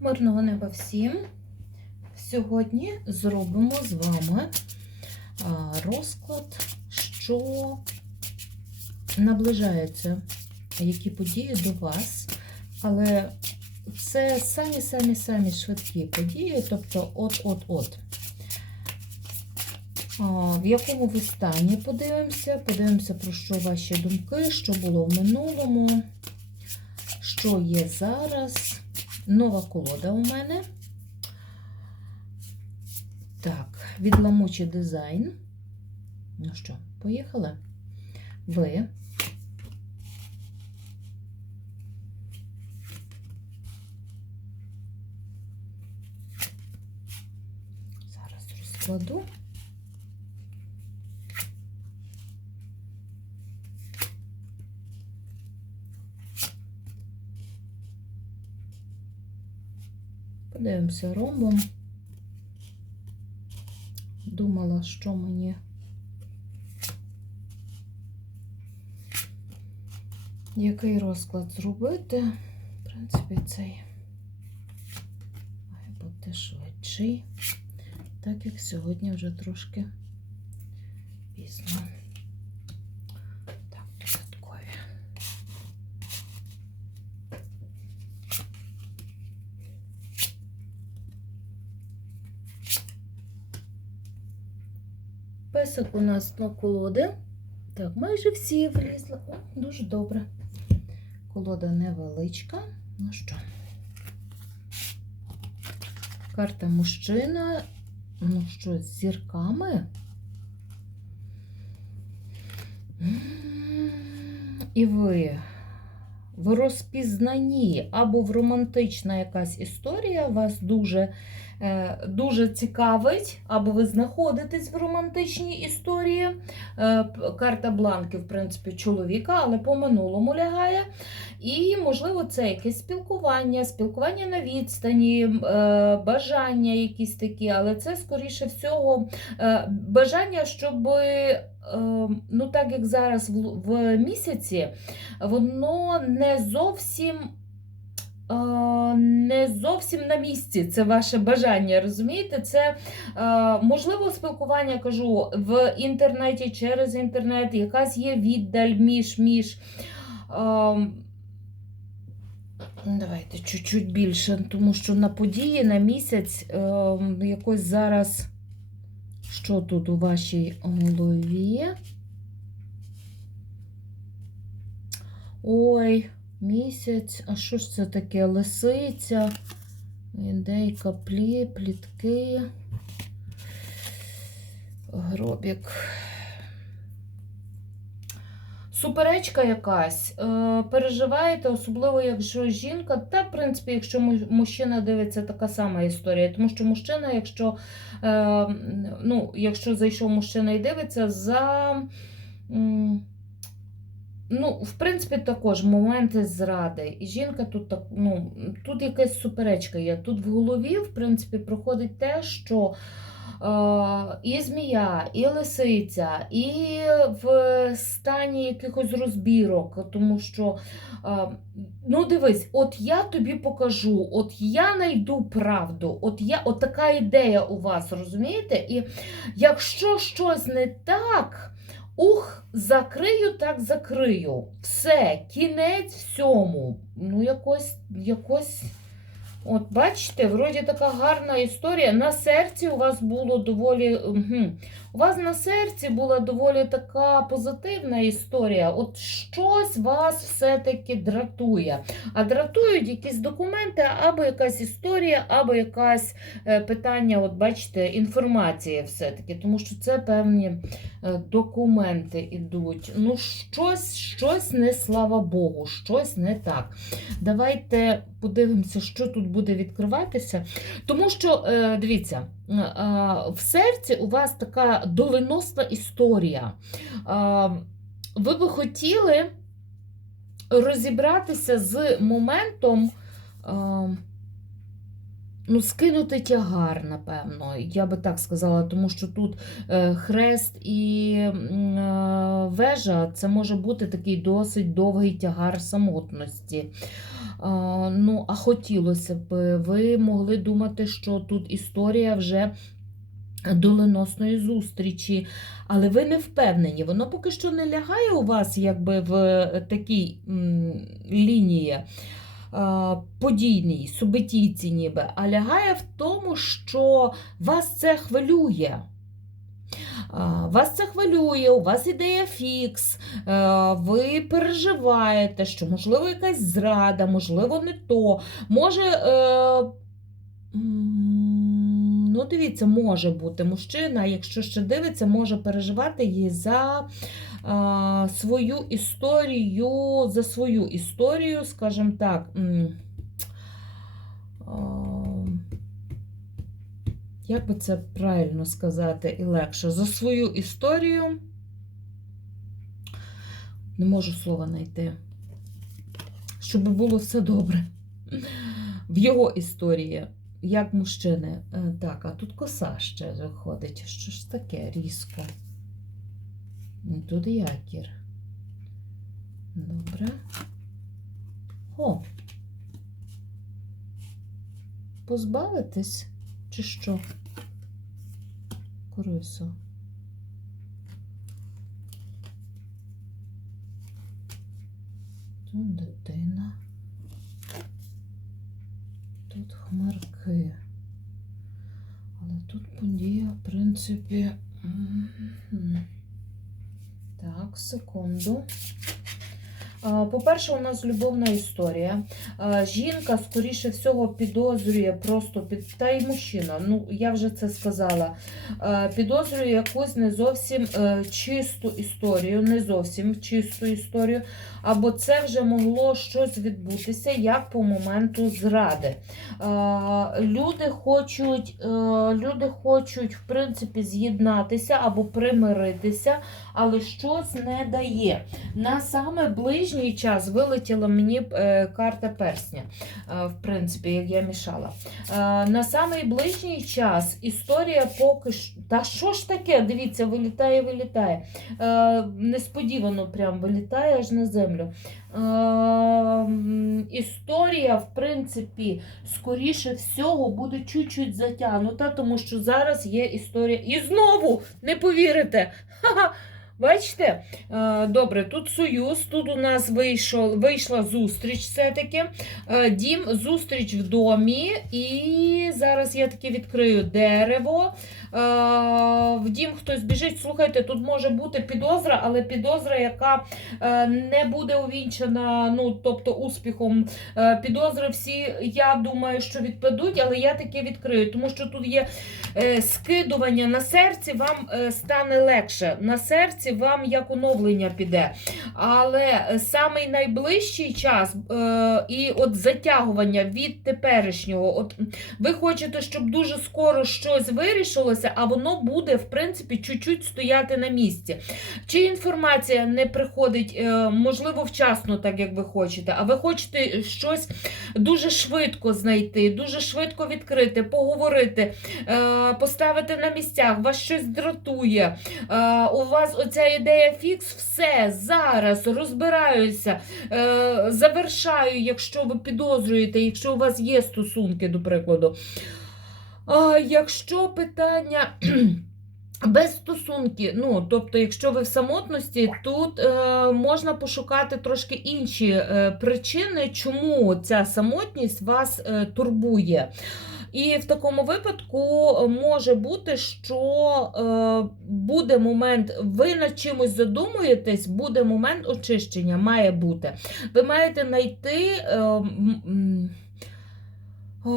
Мирного неба всім. Сьогодні зробимо з вами розклад, що наближаються які події до вас, але це самі-самі-самі швидкі події, тобто от-от-от. В якому ви стані подивимося, подивимося, про що ваші думки, що було в минулому, що є зараз. Нова колода у мене. Так, відламучий дизайн. Ну що, поїхали? Ви. Зараз розкладу. Подивимося ромбом. Думала, що мені який розклад зробити. В принципі, цей має бути швидший, так як сьогодні вже трошки Песик у нас на колоди. Так, майже всі влізли. О, дуже добре. Колода невеличка. Ну що? Карта мужчина. Ну що, з зірками? І ви в розпізнанні або в романтична якась історія вас дуже, дуже цікавить, або ви знаходитесь в романтичній історії. Е, Карта бланки, в принципі, чоловіка, але по минулому лягає. І, можливо, це якесь спілкування, спілкування на відстані, е, бажання якісь такі, але це, скоріше всього, е, бажання, щоб, е, ну так як зараз в місяці, воно не зовсім. Е, Не зовсім на місці це ваше бажання, розумієте? Це е, можливо спілкування, кажу, в інтернеті через інтернет, якась є віддаль між між. Е, Давайте чуть-чуть більше, тому що на події на місяць е, якось зараз. Що тут у вашій голові? Ой, місяць, а що ж це таке? Лисиця, індейка, плі, плітки, гробік. Суперечка якась, е, переживаєте, особливо якщо жінка, та, в принципі, якщо мужчина дивиться, така сама історія. Тому що мужчина, якщо, е, ну, якщо зайшов мужчина і дивиться, за. м, Ну, в принципі, також моменти зради. І жінка тут так, ну, тут якась суперечка є. Тут в голові, в принципі, проходить те, що е, і змія, і лисиця, і в стані якихось розбірок, тому що, е, ну дивись, от я тобі покажу, от я знайду правду, от я, от така ідея у вас, розумієте? І якщо щось не так. Ух, закрию, так закрию. Все, кінець всьому. Ну, якось, якось. От бачите, вроді така гарна історія. На серці у вас було доволі. Угу. У вас на серці була доволі така позитивна історія. От щось вас все-таки дратує. А дратують якісь документи, або якась історія, або якась е, питання, от бачите, інформація все-таки, тому що це певні е, документи йдуть. Ну, щось, щось не слава Богу, щось не так. Давайте подивимося, що тут буде відкриватися. Тому що, е, дивіться, в серці у вас така доленосна історія. Е, Ви би хотіли розібратися з моментом. Е, Ну, скинути тягар, напевно, я би так сказала, тому що тут е, хрест і е, вежа це може бути такий досить довгий тягар самотності. Е, ну, а хотілося б, ви могли думати, що тут історія вже доленосної зустрічі, але ви не впевнені. Воно поки що не лягає у вас якби в такій лінії подійній, субетійці ніби, а лягає в тому, що вас це хвилює. Вас це хвилює, у вас ідея фікс, е, ви переживаєте, що можливо якась зрада, можливо, не то. Може, е, ну дивіться, може бути мужчина, якщо ще дивиться, може переживати її за свою історію, за свою історію, скажімо так. як би це правильно сказати і легше? За свою історію. Не можу слова знайти. Щоб було все добре. В його історії, як мужчини. Е, Так, а тут коса ще виходить. Що ж таке різко? Ну, Тут якір. Добре. О. Позбавитись? Чи що? Корисо. Тут дитина. Тут хмарки. Але тут подія, в принципі. м, Так, секунду. По-перше, у нас любовна історія. Жінка, скоріше всього, підозрює просто під та й мужчина. Ну, я вже це сказала. Підозрює якусь не зовсім е, чисту історію, не зовсім чисту історію, або це вже могло щось відбутися як по моменту зради. А, Люди хочуть, е, люди хочуть, в принципі, з'єднатися або примиритися, але щось не дає. На саме ближній час вилетіла мені е, карта персня, е, в принципі, як я мішала. Е, на самий ближній час історія поки що. Та що ж таке? Дивіться, вилітає, вилітає. Е, несподівано прям вилітає аж на землю. Е, м, історія, в принципі, скоріше всього, буде чуть-чуть затягнута, тому що зараз є історія. І знову не повірите! Ха-ха! Бачите? Е, Добре, тут союз, тут у нас вийшов, вийшла зустріч все-таки. Е, Дім, зустріч в домі. І зараз я таки відкрию дерево. Е, В дім хтось біжить. Слухайте, тут може бути підозра, але підозра, яка не буде увінчена, ну, тобто успіхом. Підозри всі, я думаю, що відпадуть, але я таки відкрию, тому що тут є скидування на серці, вам стане легше. На серці вам як оновлення піде. Але е, самий найближчий час е, і от затягування від теперішнього, от ви хочете, щоб дуже скоро щось вирішилося, а воно буде, в принципі, чуть-чуть стояти на місці. Чи інформація не приходить, е, можливо, вчасно, так як ви хочете, а ви хочете щось дуже швидко знайти, дуже швидко відкрити, поговорити, е, поставити на місцях, вас щось дратує. Е, У вас оця ідея фікс, все зараз розбираюся, е, завершаю, якщо ви підозрюєте, якщо у вас є стосунки, до прикладу. А, якщо питання. Без стосунки, ну тобто, якщо ви в самотності, тут е, можна пошукати трошки інші е, причини, чому ця самотність вас е, турбує. І в такому випадку може бути, що е, буде момент, ви над чимось задумуєтесь, буде момент очищення, має бути. Ви маєте знайти. Е, о,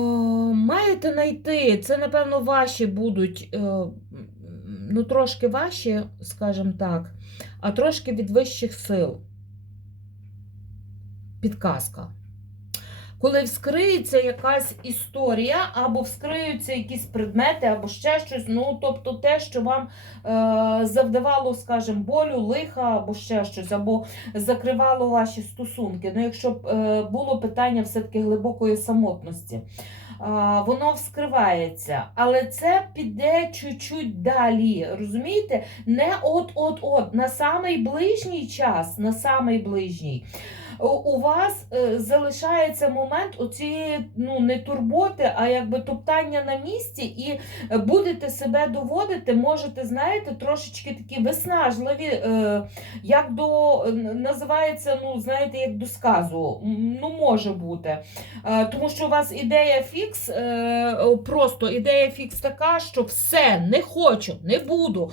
маєте знайти, це, напевно, ваші будуть, е, ну, трошки ваші, скажімо так, а трошки від вищих сил. Підказка. Коли вскриється якась історія, або вскриються якісь предмети, або ще щось, ну, тобто те, що вам е, завдавало, скажімо, болю, лиха, або ще щось, або закривало ваші стосунки. Ну, якщо б е, було питання все-таки глибокої самотності. Воно вскривається, але це піде чуть-чуть далі. Розумієте? Не от-от-от, на самий ближній час, на самий ближній. у- вас е, залишається момент оцієї ну, не турботи, а якби топтання на місці, і будете себе доводити, можете, знаєте, трошечки такі виснажливі, е, як до називається, ну, знаєте, як до сказу. Ну, може бути. Е, Тому що у вас ідея фікс, е, просто ідея фікс така, що все, не хочу, не буду,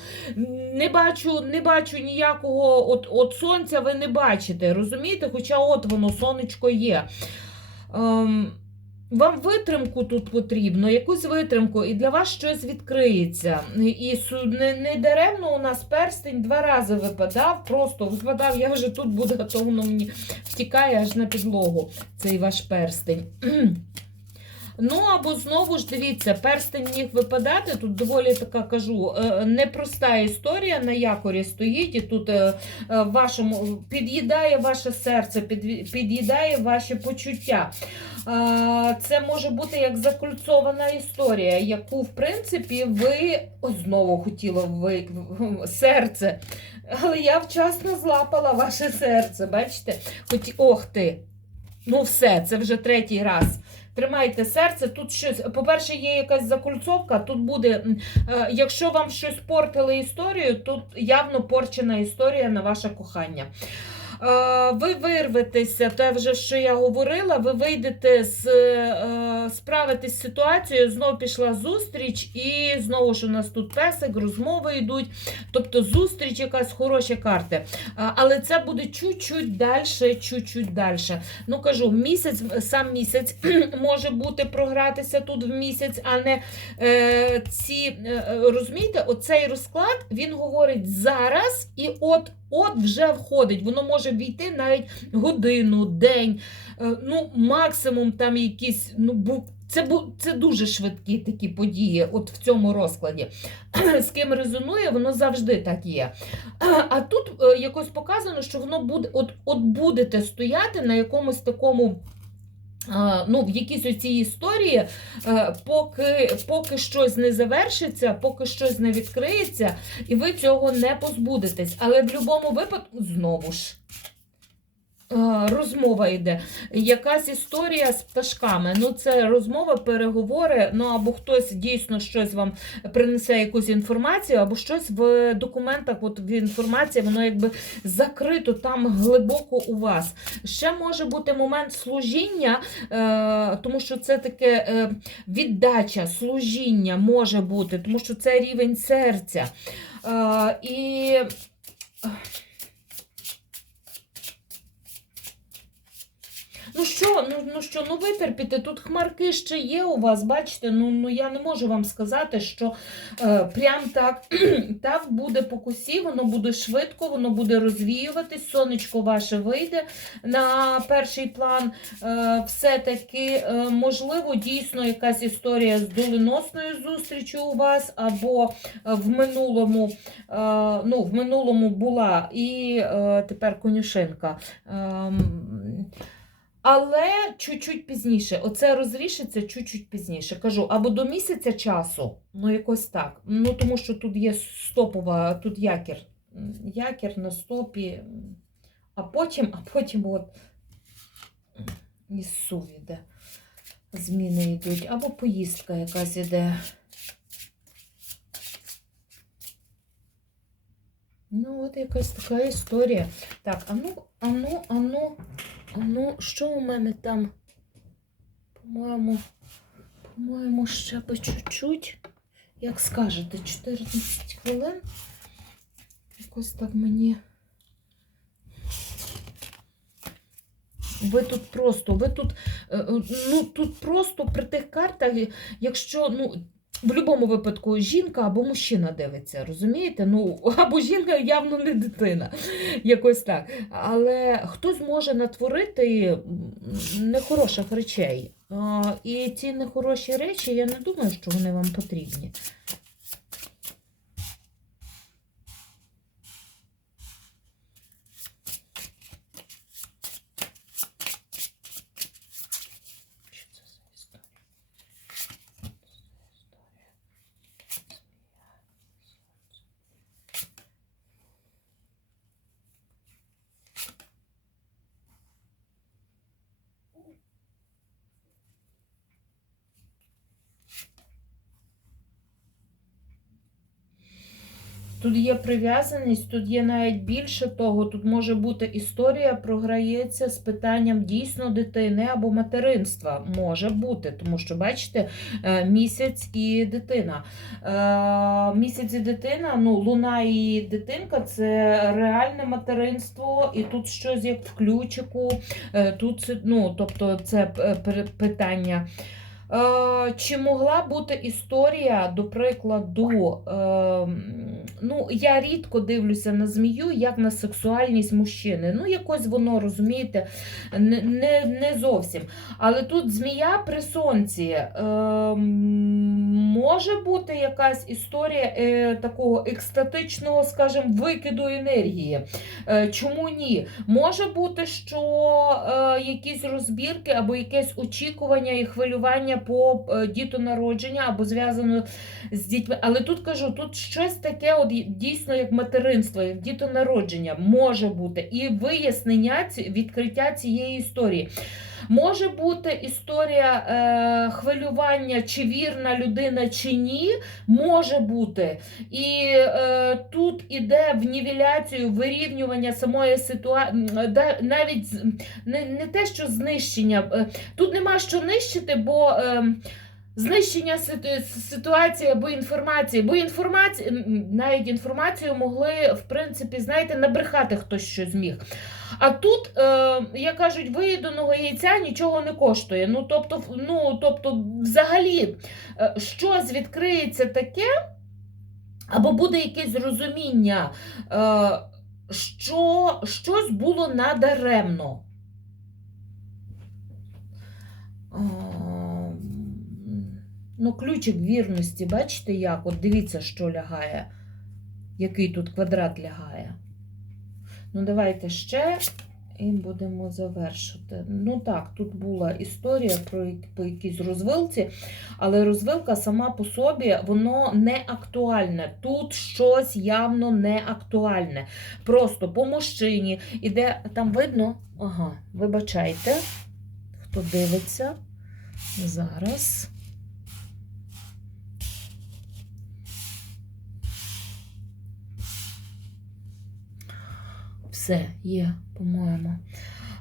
не бачу, не бачу ніякого от, от сонця, ви не бачите, розумієте? Хоча от воно, сонечко є. Ем, вам витримку тут потрібно, якусь витримку, і для вас щось відкриється. І не, не даремно у нас перстень два рази випадав, просто випадав, я вже тут буду готова, воно мені втікає аж на підлогу цей ваш перстень. Ну, або знову ж дивіться, перстень міг випадати. Тут доволі така кажу, е, непроста історія на якорі стоїть, і тут е, е, вашому під'їдає ваше серце, під'їдає ваші почуття. Це може бути як закольцована історія, яку, в принципі, ви знову хотіла ви серце. Але я вчасно злапала ваше серце, бачите? Хоті... Ох ти! Ну, все, це вже третій раз. Тримайте серце. Тут щось, по-перше, є якась закульцовка. Тут буде, е, якщо вам щось портили історію, тут явно порчена історія на ваше кохання. Е, Ви вирветеся, те вже що я говорила, ви вийдете з е, справитесь з ситуацією, знову пішла зустріч, і знову ж у нас тут песик, розмови йдуть. Тобто зустріч, якась хороші карти. А, Але це буде чуть-чуть далі, чуть-чуть далі. Ну кажу, місяць, сам місяць може бути програтися тут в місяць, а не е, ці е, розумієте, оцей розклад він говорить зараз і от. От вже входить, воно може війти навіть годину, день, е, ну максимум там якісь, ну це, це дуже швидкі такі події, от в цьому розкладі. З ким резонує, воно завжди так є. А тут е, якось показано, що воно буде, от, от будете стояти на якомусь такому. Ну, в якійсь оці історії, е, поки, поки щось не завершиться, поки щось не відкриється, і ви цього не позбудетесь. Але в будь-якому випадку знову ж. Е, Розмова йде. Якась історія з пташками. Ну, це розмова, переговори. Ну або хтось дійсно щось вам принесе якусь інформацію, або щось в документах, от в інформації, воно якби закрито там глибоко у вас. Ще може бути момент служіння, е, тому що це таке е, віддача, служіння може бути, тому що це рівень серця. І Ну що, ну, ну що, ну витерпіти, тут хмарки ще є у вас, бачите, ну, ну я не можу вам сказати, що е, прям так, так буде по косі, воно буде швидко, воно буде розвіюватись, сонечко ваше вийде на перший план. Е, все-таки, е, можливо, дійсно якась історія з доленосною зустрічю у вас, або е, в минулому, е, ну, в минулому була і е, тепер конюшинка. Ем, але чуть-чуть пізніше. Оце розрішиться чуть-чуть пізніше. Кажу, або до місяця часу, ну якось так. Ну, тому що тут є стопова, тут якір. Якір на стопі. А потім, а потім от із іде. Зміни йдуть. Або поїздка якась іде. Ну, от якась така історія. Так, а ну, а. Ну, що у мене там? По-моєму, по-моєму, ще би чуть-чуть. Як скажете, 14 хвилин. Якось так мені. Ви тут просто, ви тут, е, е, ну тут просто при тих картах, якщо, ну, в будь-якому випадку жінка або мужчина дивиться, розумієте? Ну, або жінка явно не дитина. Якось так. Але хтось може натворити нехороших речей. І ці нехороші речі, я не думаю, що вони вам потрібні. Що це за історія? Що це за історія? Змія, сонце. Тут є прив'язаність, тут є навіть більше того, тут може бути історія програється з питанням дійсно дитини або материнства. Може бути, тому що, бачите, е, місяць і дитина. Е, Місяць і дитина, ну, луна і дитинка це реальне материнство, і тут щось як в ключику. Е, Тут ну, тобто це питання. Е, Чи могла бути історія, до прикладу, е, ну, я рідко дивлюся на змію, як на сексуальність мужчини. Ну, якось воно, розумієте, не, не, не зовсім. Але тут змія при сонці. Е, може бути якась історія е, такого екстатичного, скажімо, викиду енергії. Е, чому ні? Може бути, що е, якісь розбірки або якесь очікування і хвилювання по е, дітонародження або зв'язано з дітьми. Але тут кажу, тут щось таке, от дійсно як материнство, як дітонародження може бути, і вияснення відкриття цієї історії. Може бути історія е, хвилювання, чи вірна людина, чи ні, може бути. І е, тут іде в нівеляцію вирівнювання самої ситуації, навіть не, не те, що знищення. е, Тут нема що нищити, бо. Е, Знищення ситуації або інформації, бо інформація, навіть інформацію могли, в принципі, знаєте, набрехати хтось що зміг. А тут, е, як кажуть, виїденого яйця нічого не коштує. Ну, тобто, ну, тобто взагалі, е, щось відкриється таке, або буде якесь розуміння, е, що щось було надаремно. Ну, ключик вірності, бачите як? От дивіться, що лягає, який тут квадрат лягає. Ну, давайте ще і будемо завершити. Ну так, тут була історія про як- по якійсь розвилці, але розвилка сама по собі воно не актуальне. Тут щось явно не актуальне. Просто по мужчині іде, там видно? Ага, вибачайте, хто дивиться. Зараз. Все є, по-моєму.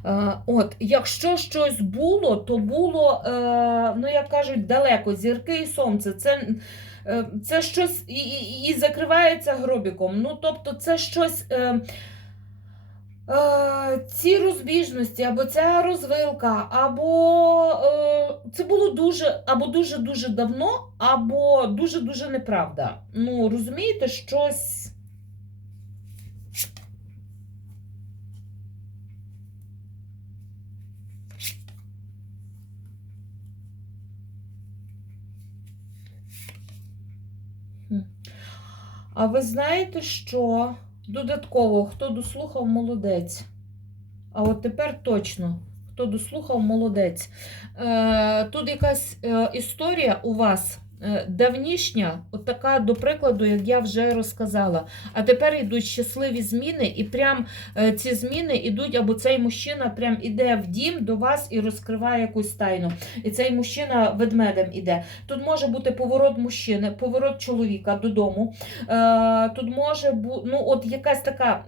Е, От, якщо щось було, то було, е, ну як кажуть, далеко, зірки і сонце. Це, е, це щось і, і, і закривається гробіком. Ну, тобто, це щось. Ці розбіжності, або ця розвилка, або це було дуже, або дуже-дуже давно, або дуже-дуже неправда. Ну, розумієте, щось. А ви знаєте, що додатково, хто дослухав, молодець. А от тепер точно, хто дослухав, молодець. Е, тут якась е, історія у вас давнішня, от така, до прикладу, як я вже розказала. А тепер йдуть щасливі зміни, і прям е, ці зміни йдуть, або цей мужчина прям іде в дім до вас і розкриває якусь тайну. І цей мужчина ведмедем іде. Тут може бути поворот мужчини, поворот чоловіка додому. Е, тут може бути, ну, от якась така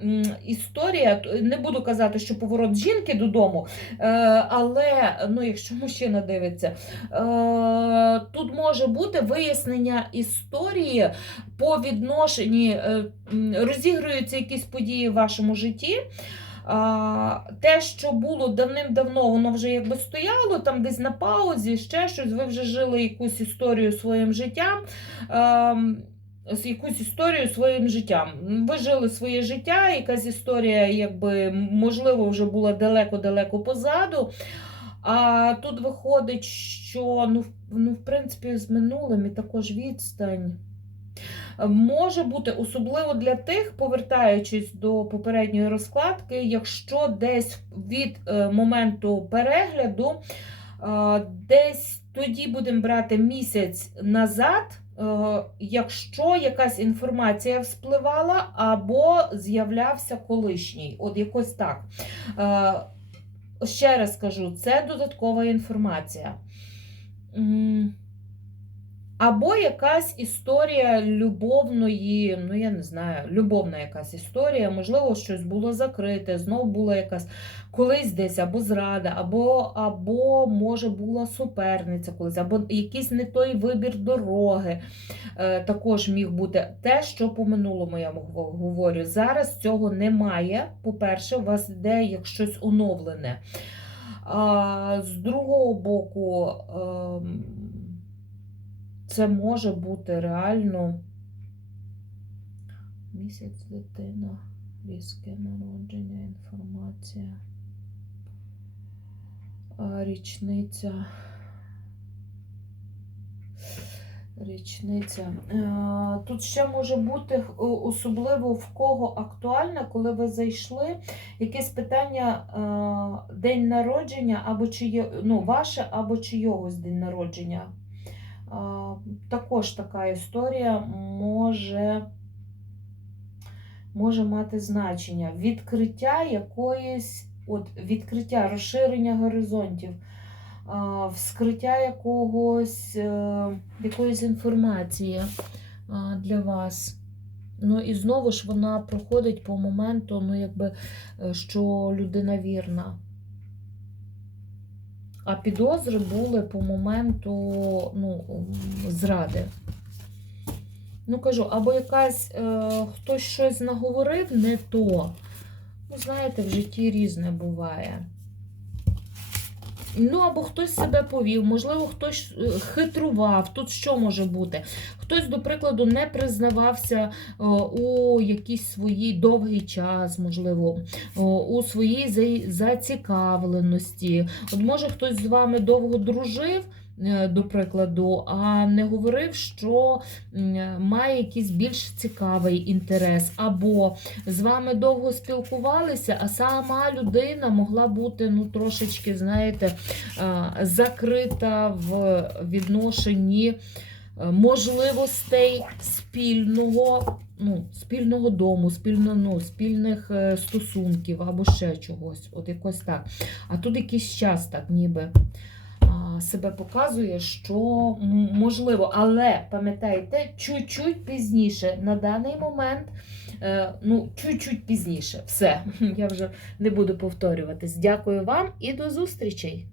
історія. Не буду казати, що поворот жінки додому, е, але ну, якщо мужчина дивиться, е, тут може бути вияснення історії по відношенні, е, розігруються якісь події в вашому житті. А, те, що було давним-давно, воно вже якби стояло там десь на паузі, ще щось, ви вже жили якусь історію своїм життям. ем, з якусь історію своїм життям. Ви жили своє життя, якась історія, якби, можливо, вже була далеко-далеко позаду. А тут виходить, що ну, ну, в принципі, з минулим і також відстань. Може бути особливо для тих, повертаючись до попередньої розкладки, якщо десь від е, моменту перегляду, е, десь тоді будемо брати місяць назад, е, якщо якась інформація вспливала або з'являвся колишній. От якось так. Е, ще раз кажу, це додаткова інформація. Або якась історія любовної, ну я не знаю, любовна якась історія, можливо, щось було закрите, знов була якась колись десь або зрада, або, або може була суперниця колись, або якийсь не той вибір дороги. Е, також міг бути те, що по минулому я говорю. Зараз цього немає. По-перше, у вас йде як щось оновлене. З другого боку, ем, це може бути реально місяць дитина, різке народження, інформація, річниця. Річниця. Е, Тут ще може бути особливо в кого актуальне, коли ви зайшли, якесь питання е, день народження, або чиє, ну, ваше, або чийогось день народження. Е, Також така історія може, може мати значення. Відкриття якоїсь, от, відкриття, розширення горизонтів вскриття якогось, е, якоїсь інформації для вас. Ну і знову ж вона проходить по моменту, ну якби, е, що людина вірна. А підозри були по моменту ну, зради. Ну, кажу, або якась е, хтось щось наговорив не то. Ну, знаєте, в житті різне буває. Ну, або хтось себе повів, можливо, хтось е, хитрував. Тут що може бути? Хтось, до прикладу, не признавався о, у якийсь свій довгий час, можливо, у своїй зацікавленості. От може хтось з вами довго дружив. Е, До прикладу, а не говорив, що має якийсь більш цікавий інтерес, або з вами довго спілкувалися, а сама людина могла бути ну, трошечки, знаєте, закрита в відношенні е, можливостей спільного, ну, спільного дому, спільно, ну, спільних е, стосунків або ще чогось. От якось так. А тут якийсь час так ніби. Себе показує, що можливо, але пам'ятайте, чуть-чуть пізніше, на даний момент, е, ну, чуть-чуть пізніше. Все, я вже не буду повторюватись. Дякую вам і до зустрічей!